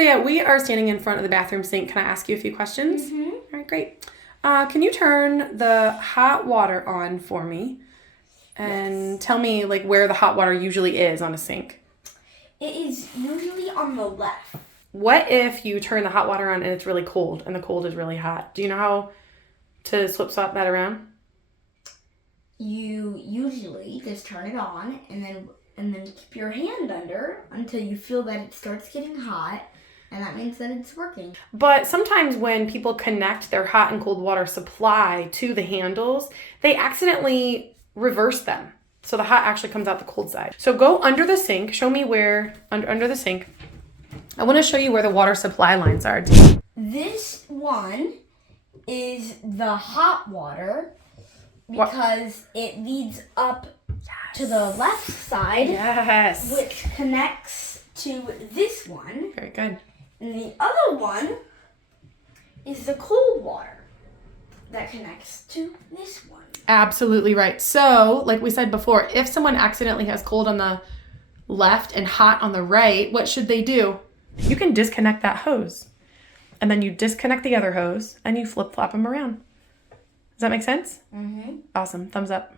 Isaiah, we are standing in front of the bathroom sink. Can I ask you a few questions? Mm-hmm. All right, great. Can you turn the hot water on for me? And tell me, like, where the hot water usually is on a sink. It is usually on the left. What if you turn the hot water on and it's really cold and the cold is really hot? Do you know how to swap that around? You usually just turn it on and then keep your hand under until you feel that it starts getting hot, and that means that it's working. But sometimes when people connect their hot and cold water supply to the handles, they accidentally reverse them. So the hot actually comes out the cold side. So go under the sink. Show me where, under the sink. I want to show you where the water supply lines are. This one is the hot water because it leads up to the left side, Yes. which connects to this one. Very good. And the other one is the cold water that connects to this one. Absolutely right. So, like we said before, if someone accidentally has cold on the left and hot on the right, what should they do? You can disconnect that hose. And then you disconnect the other hose and you flip-flop them around. Does that make sense? Mm-hmm. Awesome. Thumbs up.